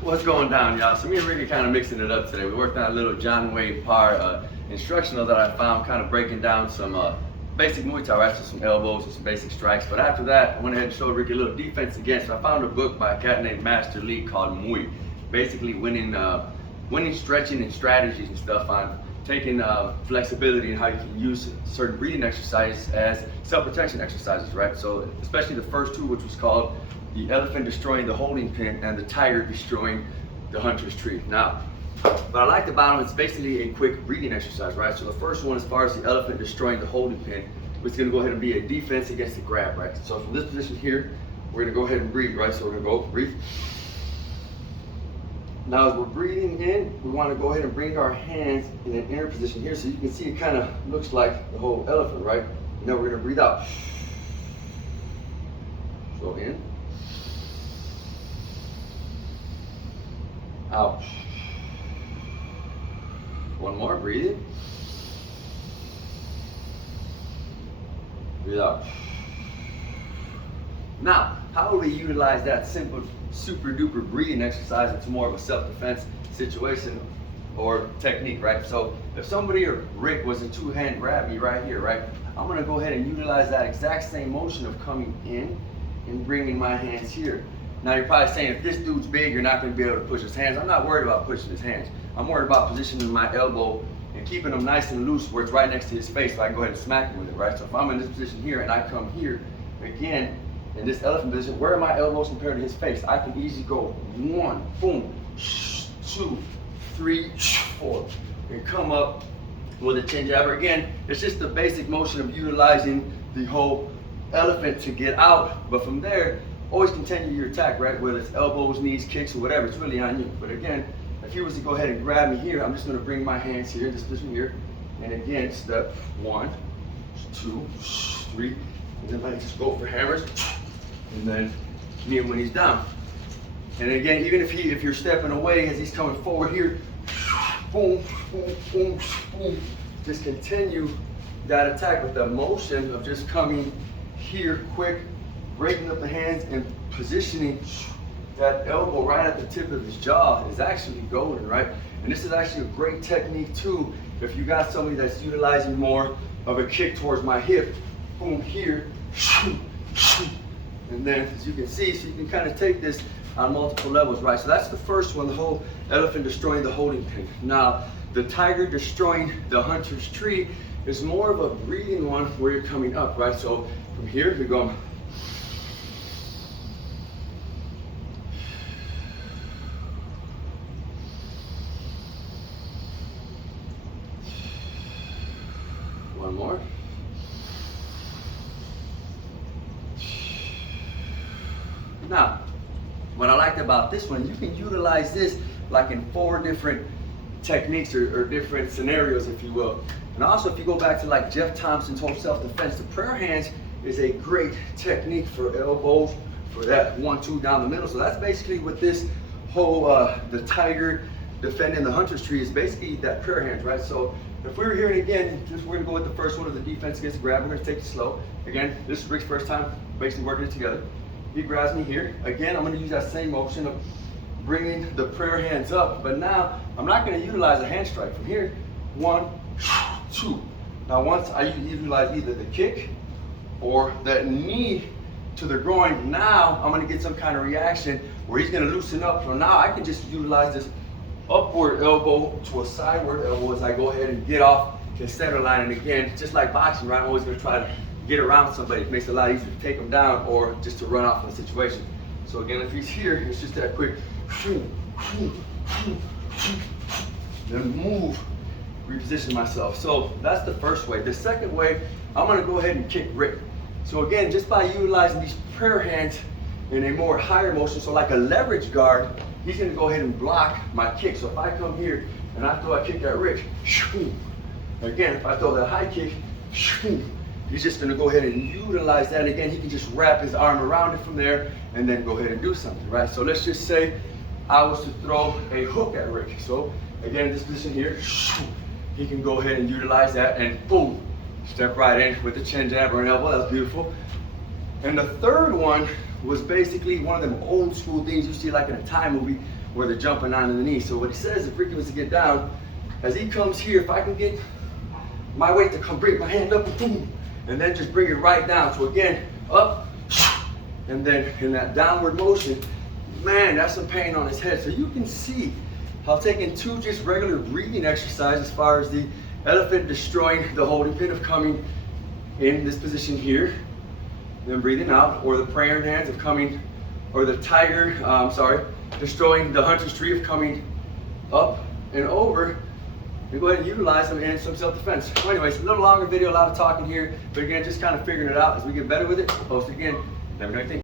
What's going down, y'all? So me and Ricky kind of mixing it up today. We worked on a little John Wayne Parr instructional that I found, kind of breaking down some basic Muay Thai, right? So some elbows and some basic strikes. But after that, I went ahead and showed Ricky a little defense again. So I found a book by a cat named Master Lee called Muay, basically winning stretching and strategies and stuff on taking flexibility and how you can use certain breathing exercises as self-protection exercises, right? So especially the first two, which was called the elephant destroying the holding pin and the tiger destroying the hunter's tree. Now, what I liked about them, it's basically a quick breathing exercise, right? So the first one, as far as the elephant destroying the holding pin, was gonna go ahead and be a defense against the grab, right? So from this position here, we're gonna go ahead and breathe, right? So we're gonna go breathe. Now as we're breathing in, we wanna go ahead and bring our hands in an inner position here so you can see it kind of looks like the whole elephant, right? Now we're gonna breathe out. So in. Out. One more, breathe in. Breathe out. Now, how do we utilize that simple, super duper breathing exercise into more of a self-defense situation or technique, right? So if somebody or Rick was a two-hand grab me right here, right? I'm gonna go ahead and utilize that exact same motion of coming in and bringing my hands here. Now you're probably saying, if this dude's big, you're not gonna be able to push his hands. I'm not worried about pushing his hands. I'm worried about positioning my elbow and keeping them nice and loose where it's right next to his face so I can go ahead and smack him with it, right? So if I'm in this position here and I come here, again, in this elephant position, where are my elbows compared to his face? I can easily go one, boom, 2, 3, 4, and come up with a chin jabber. Again, it's just the basic motion of utilizing the whole elephant to get out, but from there, always continue your attack, right? Whether it's elbows, knees, kicks, or whatever, it's really on you. But again, if he was to go ahead and grab me here, I'm just gonna bring my hands here, this position here, and again, step 1, 2, 3, and then I just go for hammers, and then knee him when he's down. And again, even if you're stepping away as he's coming forward here, boom, boom, boom, boom, just continue that attack with the motion of just coming here quick, breaking up the hands and positioning that elbow right at the tip of his jaw is actually golden, right? And this is actually a great technique too if you got somebody that's utilizing more of a kick towards my hip, boom, here, and then as you can see, so you can kind of take this on multiple levels, right? So that's the first one, the whole elephant destroying the holding pin. Now, the tiger destroying the hunter's tree is more of a breathing one where you're coming up, right? So from here, you're going one more. Now, what I liked about this one, you can utilize this like in 4 different techniques or different scenarios, if you will. And also, if you go back to like Jeff Thompson's whole self-defense, the prayer hands is a great technique for elbows, for that 1-2 down the middle. So that's basically what this whole, the tiger defending the hunter's tree is basically that prayer hands, right? So if we were here and again, we're gonna go with the first one of the defense against the grab. We're gonna take it slow. Again, this is Rick's first time basically working it together. He grabs me here. Again, I'm gonna use that same motion of bringing the prayer hands up, but now I'm not gonna utilize a hand strike. From here, 1, 2. Now once I utilize either the kick or that knee to the groin, now I'm gonna get some kind of reaction where he's gonna loosen up. So now I can just utilize this upward elbow to a sideward elbow as I go ahead and get off the center line. And again, just like boxing, right? I'm always gonna try to get around somebody. It makes it a lot easier to take them down or just to run off from the situation. So again, if he's here, it's just that quick, then move, reposition myself. So that's the first way. The second way, I'm gonna go ahead and kick Rick. So again, just by utilizing these prayer hands in a more higher motion, so like a leverage guard, he's gonna go ahead and block my kick. So if I come here and I throw a kick at Rick, again, if I throw that high kick, he's just gonna go ahead and utilize that. Again, he can just wrap his arm around it from there and then go ahead and do something, right? So let's just say I was to throw a hook at Rick. So again, this position here, he can go ahead and utilize that and boom, step right in with the chin jab or an elbow. That was beautiful. And the third one was basically one of them old school things you see like in a Thai movie where they're jumping onto the knee. So what he says, if Ricky was to get down, as he comes here, if I can get my weight to come bring my hand up and boom, and then just bring it right down. So again, up, and then in that downward motion, man, that's some pain on his head. So you can see how taking 2 just regular breathing exercises as far as the elephant destroying the holding pin of coming in this position here, then breathing out, or the prayer hands of coming, or the tiger, destroying the hunter's tree of coming up and over, and go ahead and utilize them in some self-defense. So anyways, a little longer video, a lot of talking here, but again, just kind of figuring it out. As we get better with it, we'll post it again. Have a great day.